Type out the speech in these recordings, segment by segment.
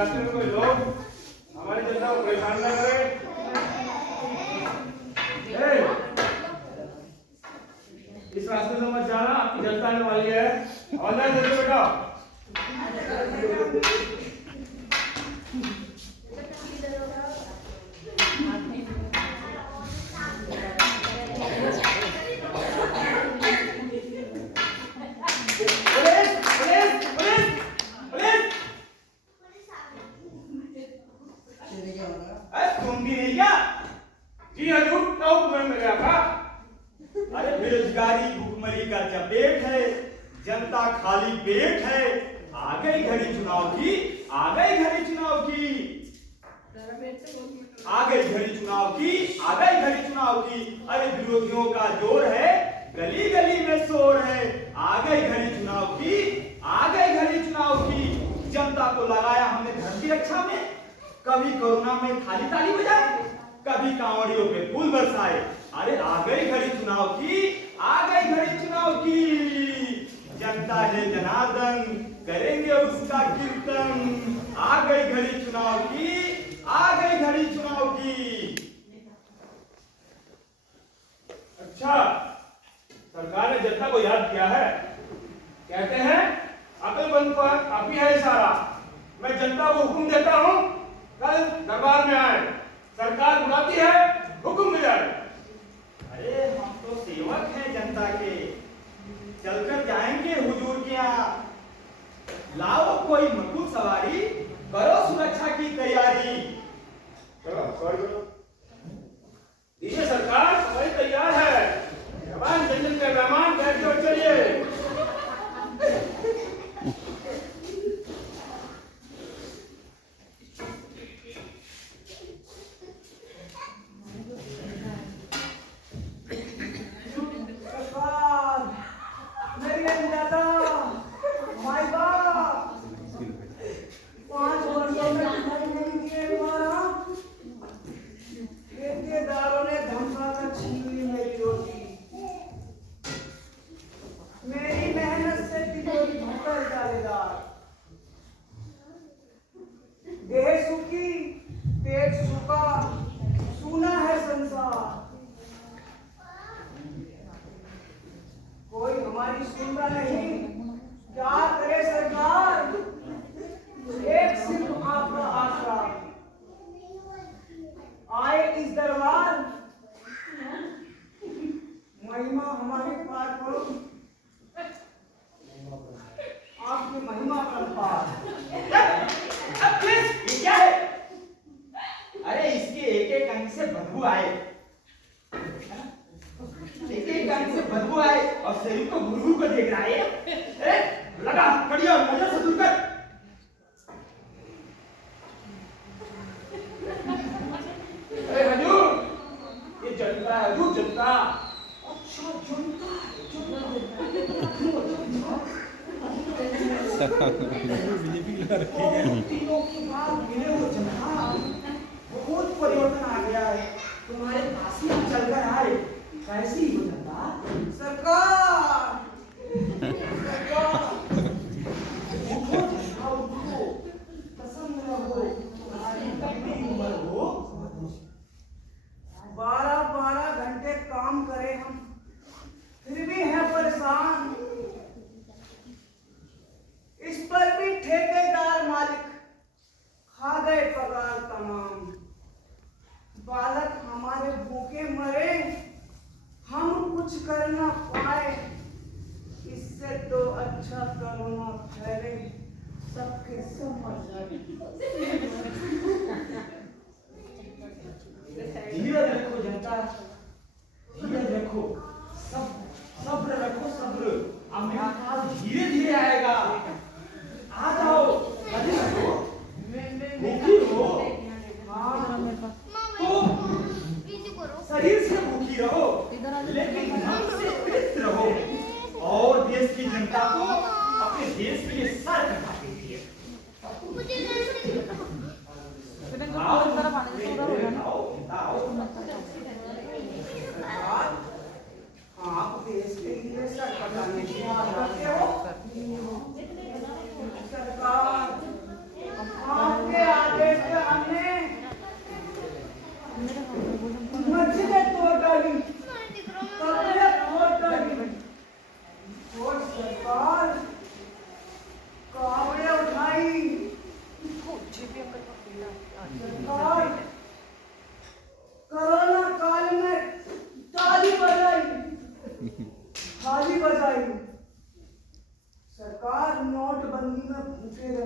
रास्ते में कोई लोग हमारी जनता को परेशान न करें। इस रास्ते से मत जाना, आपकी जनता आने वाली है। ऑनलाइन दे दो बेटा। तुम भी नहीं क्या? जी हजूर, क्या हुक्म है मेरे आका? अरे बेरोजगारी भूखमरी का चपेट है, जनता खाली पेट है। आ गई घड़ी चुनाव की, आ गई घड़ी चुनाव की, आ गई घड़ी चुनाव की, आ गई घड़ी चुनाव की। अरे विरोधियों का जोर है, गली गली में शोर है। आ गई घड़ी चुनाव की, आ गई घड़ी चुनाव की। जनता को लगाया हमने धर्म की रक्षा में, कभी कोरोना में थाली ताली बजाए, कभी कांवड़ियों पे फूल बरसाए। अरे आ गई घड़ी चुनाव की, आ गई घड़ी चुनाव की। जनता है जनार्दन, करेंगे उसका कीर्तन। आ गई घड़ी चुनाव की, आ गई घड़ी चुनाव की। अच्छा, सरकार ने जनता को याद किया है। कहते हैं अकलमंद पर आप ही है इशारा। मैं जनता को हुक्म देता हूँ, कल दरबार में आए। सरकार बुलाती है, हुक्म मिल जाए। अरे हम तो सेवक हैं जनता के, चलकर जाएंगे हुजूर के यहाँ। लाओ कोई मकुल सवारी, करो सुरक्षा की तैयारी। चलो सवारी करो। दीजिए सरकार, सवारी तैयार है। जवान जंजन के मेहमान बैठ कर चलिए। सुनता नहीं, क्या करे सरकार? एक सिर्फ आपका आसरा, आए इस दरबार, महिमा हमारी पार करो, आपकी महिमा पर पार। अब ये क्या है? अरे इसके एक एक अंग से बदबू आए, एक एक अंग से बदबू आए और शरीर को गुरु को देख रहा है। अरे लगा खड़ी और नजर से दूर कर। अरे हजूर, ये जनता है हजूर, जनता। अच्छा जनता, तीनों की बात मिले हो जनता, बहुत परिवर्तन आ गया है। तुम्हारे पास ही हम चलकर आए, कैसी हो जनता? सरकार, सरकार, उठो जनता, उठो, प्रसन्न रहो, तुम्हारी लंबी उम्र हो। 12-12 घंटे काम करें हम, फिर भी हैं परेशान। इस पर भी ठेकेदार मालिक खा गए पगार तमाम। बालक हमारे भूखे मरे, हम कुछ कर ना पाए। इससे तो अच्छा कोरोना फैले, सबके सब मर जाए। धीरज रखो जनता, धीरज रखो, सब्र रखो, सब्र। अब मेरा काल धीरे धीरे आएगा। आ जाओ, अभी रखो, भूखी हो, तो शरीर से भूखी रहो, लेकिन मन से तृप्त रहो और देश की जनता को अपने देश के लिए सर कटा दीजिए।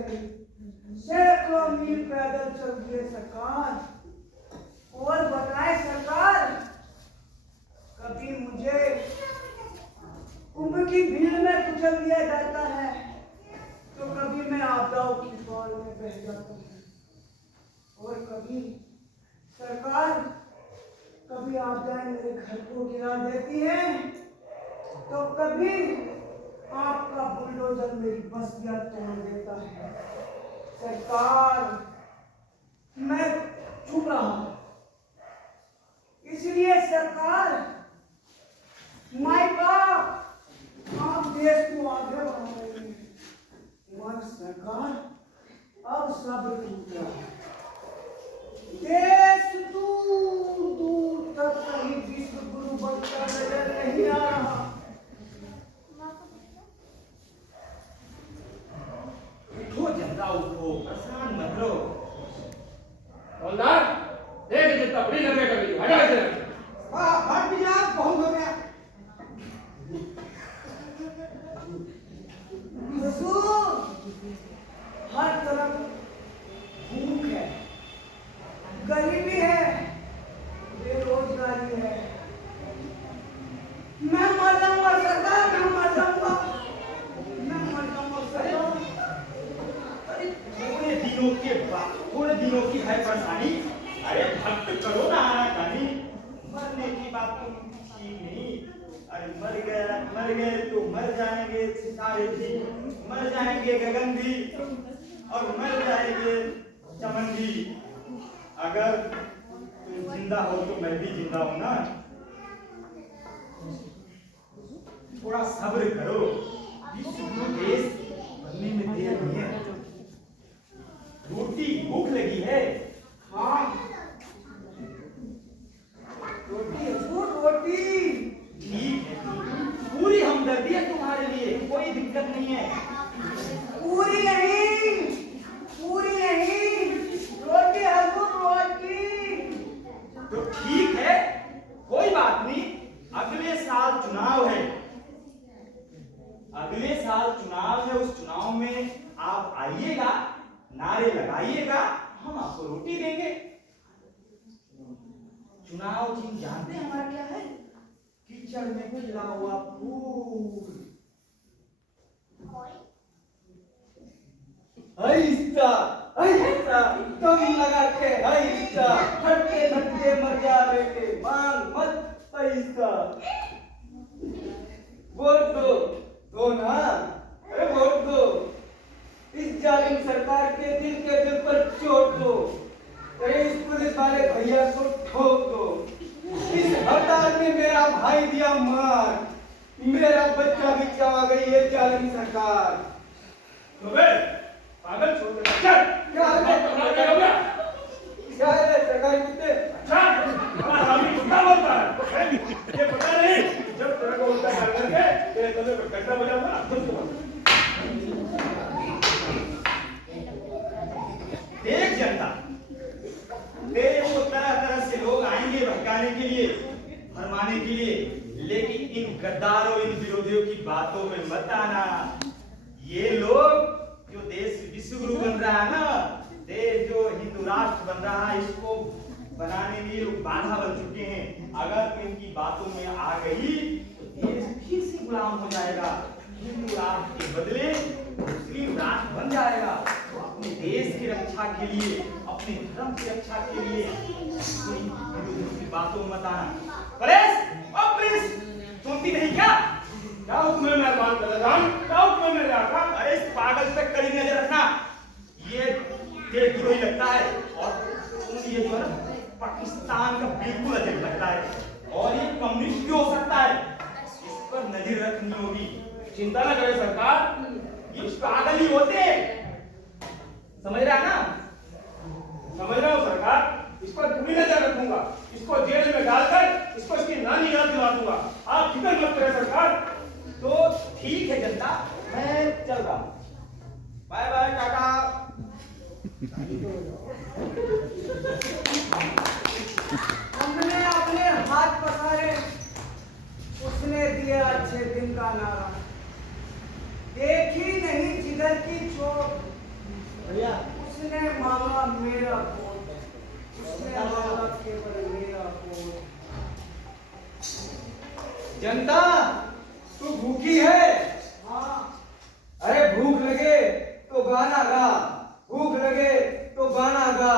नहीं, सैकड़ों मील पैदल चल दिए सरकार। और बताए सरकार, कभी मुझे कुंभ की भीड़ में कुचल दिया जाता है, तो कभी मैं आपदाओं की दौड़ में बह जाता हूँ। और कभी सरकार, कभी आपदाएं मेरे घर को गिरा देती हैं, तो कभी आपका बुलडोजर मेरी बस्तियां तोड़ देता है। सरकार, मैं चुप रहा हूं, इसलिए सरकार, माय बाप, आप देश को आगे बढ़ा रहे हैं, मगर सरकार अब सब्र टूट रहा है। देश दूर दूर तक कहीं विश्व गुरु बनकर नजर नहीं आ रहा। उठो जनता, उठो, परेशान मत रहो। हवलदार, देख जितना बड़ी लग रही है, हटा इसे। हट भी जा, बहुत हो गया। हर तरफ भूख है, गरीबी है, बेरोजगारी है। मैं मर जाऊंगा सरकार, मैं मर जाऊंगा, मैं मर जाऊंगा सरकार। अरे थोड़े दिनों की है परेशानी। अरे भक्त करो ना आनाकानी, मरने की बात तो ठीक नहीं। अरे मर गए तो मर जाएंगे सितारे भी, मर जाएंगे गगन भी, और मर जाएंगे चमन भी। अगर तुम जिंदा हो तो मैं भी जिंदा हूं ना। थोड़ा सब्र करो, विश्व गुरु देश बनने में देर नहीं है। रोटी भूख लगी है? हाँ, रोटी रोटी ठीक है, पूरी हमदर्दी है तुम्हारे लिए, कोई दिक्कत नहीं है। पूरी नहीं, रोटी हजूर, रोटी। तो ठीक है, कोई बात नहीं। अगले साल चुनाव है, अगले साल चुनाव है। उस चुनाव में आप आइएगा, नारे लगाइएगा, हम आपको रोटी देंगे। चुनाव चिन्ह जानते हैं हमारा क्या है? कीचड़ में खिला हुआ फूल। ऐसा दम लगा के ऐसा हटके हटके मर जावे के मांग मत पैसा। वोट दो ना, अरे वोट दो। इस जालिम सरकार के दिल पर चोट दो। अरे इस पुलिस वाले भैया को ठोक दो। इस हड़ताल में मेरा भाई दिया मार, मेरा बच्चा भी चला गई है जालिम सरकार। पागल छोड़ दे। चल क्या है सरकारी कुत्ते? अच्छा, हमारा आदमी कुत्ता बोलता है। ये पता नहीं, जब तेरे को उल्टा कर करके तेरे गले पे कट्टा बजाऊंगा ना, खुद को देख जनता, तेरे को तरह से लोग आएंगे भड़काने के लिए, भरमाने के लिए, लेकिन इन गद्दारों, इन विरोधियों की बातों में मत आना। ये लोग जो देश विश्व गुरु बन रहा है ना, देश जो हिंदू राष्ट्र बन रहा है, इसको बनाने में ये लोग बाधा बन चुके हैं। अगर तुम इनकी बातों में आ गई तो देश फिर से गुलाम हो जाएगा। हिंदू राष्ट्र के बदले मुस्लिम राष्ट्र बन जाएगा। तो अपने देश की रक्षा के लिए, अपने धर्म की रक्षा के लिए की बातों में मत आना। प्रेस सुनती नहीं क्या? क्या हुक्म है मेहरबान दलाल? क्या हुक्म है मेरे आका? अरे इस पागल पे कड़ी नजर रखना। ये देशद्रोही लगता है, और ये जो है पाकिस्तान का बिल्कुल अजब लगता है, और ये कम्युनिस्ट भी हो सकता है। इस पर नजर रखनी होगी। चिंता न करे सरकार, ये पागल ही होते हैं, समझ रहा है ना? समझ रहा हूँ सरकार। इस पर पूरी नजर रखूंगा, इसको जेल में डालकर इसको इसकी नानी याद दिला दूंगा। आप फिक्र मत करें सरकार। तो ठीक है जनता, मैं चल रहा हूं। Bye bye, ta-ta. हमने अपने हाथ पसारे, उसने दिया अच्छे दिन का नारा। देखी नहीं जिगर की चोट, मेरा कोट, उसने दौलत केवल मेरा कोट। जनता, तू भूखी है? हाँ, अरे भूख लगे तो गाना गा, भूख लगे तो गाना गा।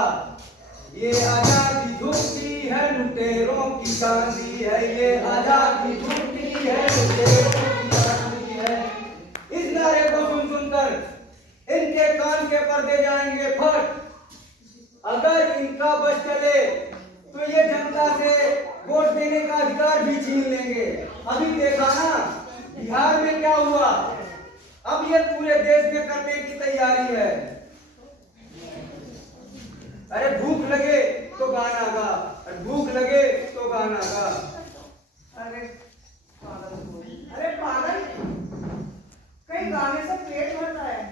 ये आजादी झूठी है, लुटेरों की चांदी है, ये आजादी झूठी है, लुटेरों की चांदी है। इस नारे को सुन सुनकर इनके कान के पर्दे जाएंगे फट। अगर इनका बस चले तो ये जनता से वोट देने का अधिकार भी छीन लेंगे। अभी देखा ना बिहार में क्या हुआ, अब ये पूरे देश में करने की तैयारी है। अरे भूख लगे तो गाना गा, अरे भूख लगे तो गाना गा। अरे पागल, कहीं गाने से पेट भरता है?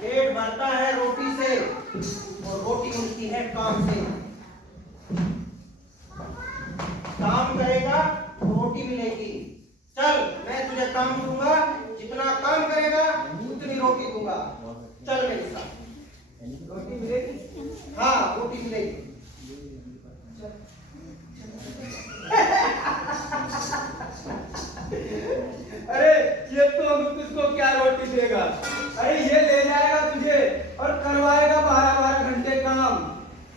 पेट भरता है रोटी से और रोटी मिलती है काम से। काम करेगा तो रोटी मिलेगी। चल, मैं तुझे काम दूंगा, जितना काम करेगा उतनी रोटी दूंगा। चल मेरे साथ। रोटी मिलेगी? हाँ, रोटी मिलेगी। अरे ये तो तुझको क्या रोटी देगा? अरे ये ले जाएगा तुझे और करवाएगा 12-12 घंटे काम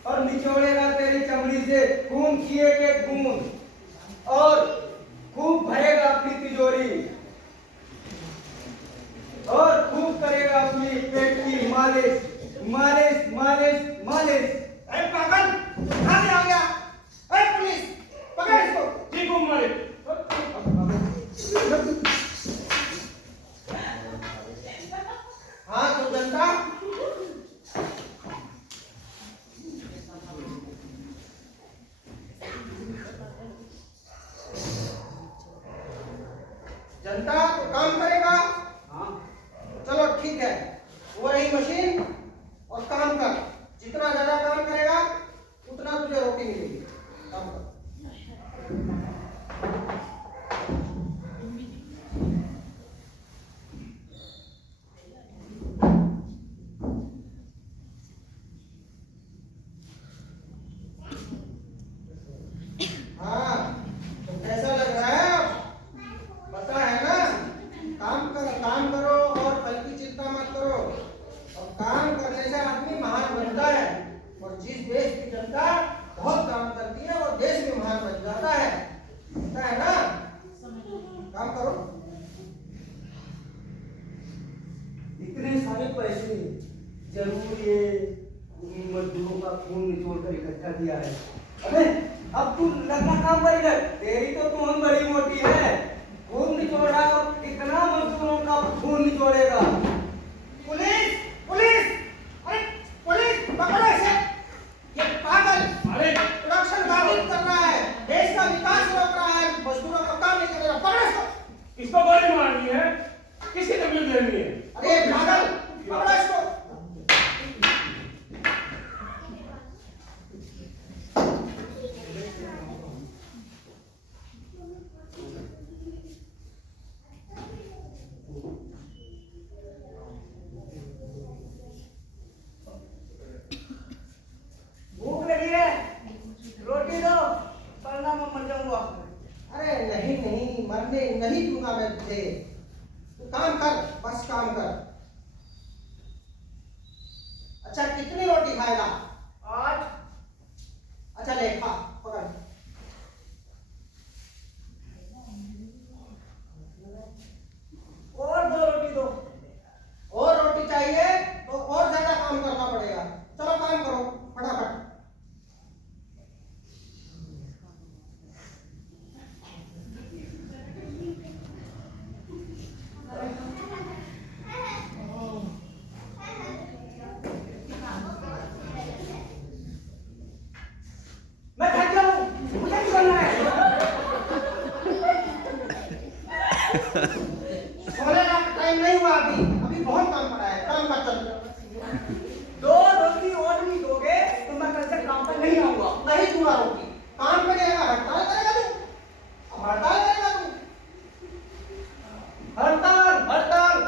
और निचोड़ेगा तेरी चमड़ी से खून किए के खून और खूब भरेगा अपनी तिजोरी और खूब करेगा अपनी पेट की मालिश मालिश मालिश मालिश। अरे पागल, तू कहाँ से आ गया? अरे पुलिस, पकड़ इसको। ठीक हूँ मालिक। हाँ तो जनता, जनता तो काम करेगा। हाँ, चलो ठीक है, वो रही मशीन और काम कर। जितना ज्यादा काम करेगा उतना तुझे रोटी मिलेगी। काम कर। हाँ, तो कैसा लग रहा है अब? पता है ना? काम करो और फल की चिंता मत करो। और काम करने से आदमी महान बनता है और जिस देश की जनता बहुत काम करती है और देश भी महान बन जाता है। पता है ना? काम करो। इतने सारे पैसे जरूर ये मजदूरों का खून निचोड़ कर इकट्ठा किया है। अबे अब तू लगना काम करेगा, तेरी तो खून बड़ी मोटी है। खून निचोड़ा कितना मजदूरों का खून निचोड़ेगा? पुलिस, पुलिस, अरे पुलिस, पकड़ो इसे। ये पागल अरे प्रोडक्शन बाधित कर रहा है, देश का विकास रोक रहा है, मजदूरों का काम नहीं करेगा। पकड़ो इसको। इसको गोली मारनी है, किसकी तकलीफ देनी है? अरे पागल, पकड़ो इसको। भूख लगी है? रोटी दो, वरना मैं मर जाऊंगा। अरे नहीं नहीं, मरने नहीं दूंगा मैं तुझे। तू काम कर, बस काम कर। अच्छा, कितनी रोटी खाएगा? 8। अच्छा ले खा, पकड़। और 2 रोटी दो। और रोटी चाहिए तो और ज्यादा काम करना पड़ेगा। चलो काम करो फटाफट। मैं थक गया हूँ, मुझे भी करना है। सोने का टाइम नहीं हुआ अभी, अभी बहुत काम पड़ा है। काम कर चल। 2 रोटी और नहीं दोगे तो मैं कल से काम पर नहीं आऊंगा। नहीं दूंगा रोटी। काम पे जाएगा, हड़ताल करेगा तू? हड़ताल करेगा तू? हड़ताल हड़ताल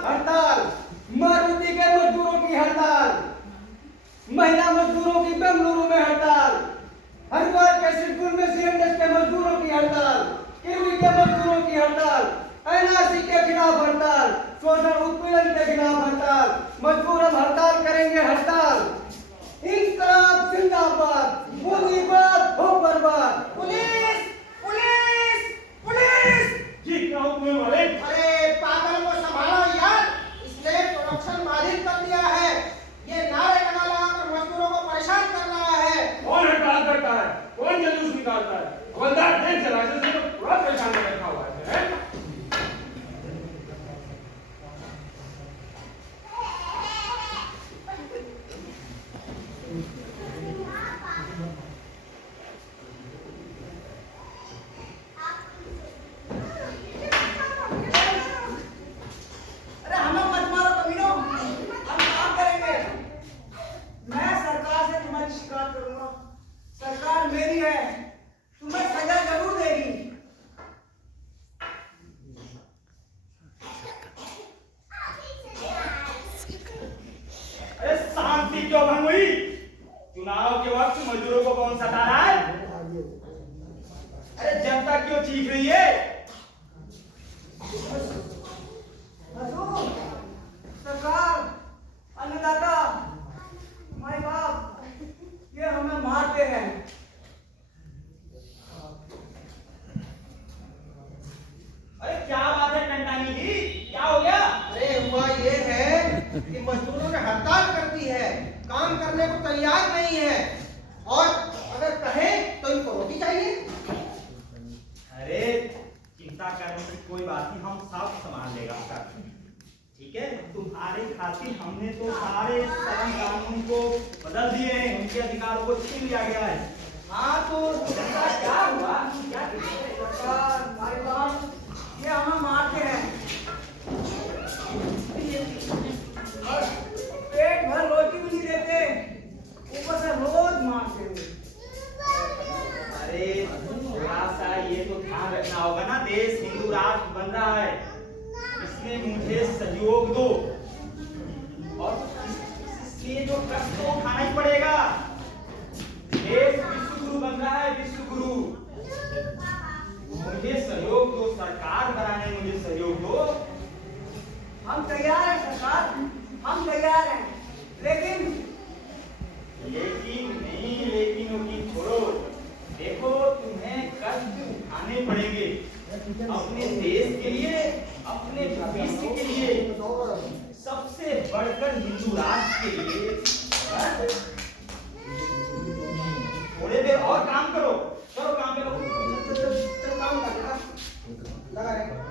एनआरसी के खिलाफ हड़ताल, शोषण उत्पीड़न के खिलाफ हड़ताल, मजबूर हम हड़ताल करेंगे हड़ताल। इंकलाब जिंदाबाद, मुसीबत हो बर्बाद। Police police police. जी क्या हुक्म है मालिक? अरे पागल को संभालो यार, इसने प्रोडक्शन बाधित कर दिया है। ये नारे लगा कर मजदूरों को परेशान कर रहा है। कौन हड़ताल करता है? कौन जलूस निकालता है? हवलदार देख जरा, से तो पूरा परेशान कर रखा हुआ है। अरे हमें मत मारो कमीनों, हम काम करेंगे। मैं सरकार से तुम्हारी शिकायत करूंगा। सरकार मेरी है, तुम्हें सजा जरूर देगी। अरे शांति क्यों भंग हुई? चुनाव के वक्त मजदूरों को कौन सता रहा है? अरे जनता क्यों चीख रही है? हजूर, सरकार, अन्नदाता, माई बाप, ये हमें मारते हैं। अरे क्या बात है टंटानी जी, क्या हो गया? अरे हुआ ये है कि मजदूरों ने हड़ताल कर दी है, काम करने को तैयार नहीं है, और अगर कहें तो इनको रोटी चाहिए। अरे चिंता करने की कोई बात नहीं, हम सब संभाल लेगा सर। ठीक है, तुम्हारे खातिर हमने तो सारे श्रम कानून को बदल दिए हैं, उनके अधिकारों को छीन लिया गया है। हाँ तो क्या हुआ? क्या सरकार, माई बाप, ये हमें मारते हैं और पेट भर रोटी भी नहीं देते, ऊपर से रोज मारते हैं। अरे थोड़ा सा ये तो ध्यान रखना होगा ना, देश हिंदू राष्ट्र बन रहा है, इसमें मुझे सहयोग दो, और इसलिए जो कष्ट तो उठाना ही पड़ेगा। देश विश्व गुरु बन रहा है, विश्व गुरु। मुझे सहयोग दो, सरकार बनाने में मुझे सहयोग दो। हम तैयार हैं सरकार, हम तैयार हैं, लेकिन नहीं, लेकिन छोड़ो। देखो तुम्हें कष्ट उठाने पड़ेंगे अपने देश के लिए, अपने भविष्य के लिए, सबसे बढ़कर हिंदू राष्ट्र के लिए। थोड़े देर और काम करो, करो काम करो। चलो काम कर लगा रहे।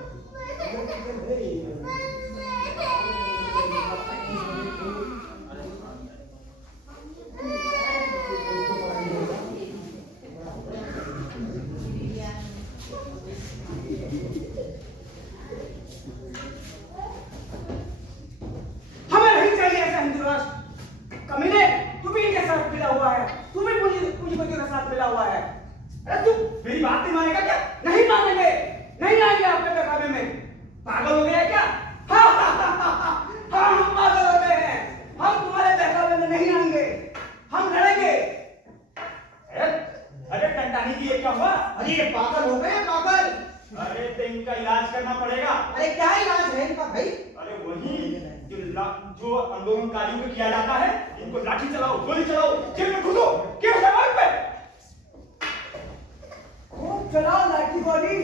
हमें नहीं चाहिए ऐसा हिंदू राष्ट्र। कमीने, तू भी इनके साथ मिला हुआ है, तू भी पूंजीपतियों के साथ मिला हुआ है। अरे तू मेरी बात नहीं मानेगा क्या? नहीं मानेंगे, नहीं आएंगे आपके बहकावे में। पागल हो गया है क्या? हाँ, हम पागल हो गए हैं, हम तुम्हारे बहकावे में नहीं आएंगे, हम लड़ेंगे। अरे टंटानी जी, ये क्या हुआ? अरे ये पागल हो गए पागल। अरे तो इनका इलाज करना पड़ेगा। अरे क्या इलाज है इनका भाई? अरे वही जो आंदोलनकारियों को किया जाता है, इनको लाठी चलाओ, गोली चलाओ, जेल में घुसो, क्या है पे? खूब चलाओ लाठी गोली,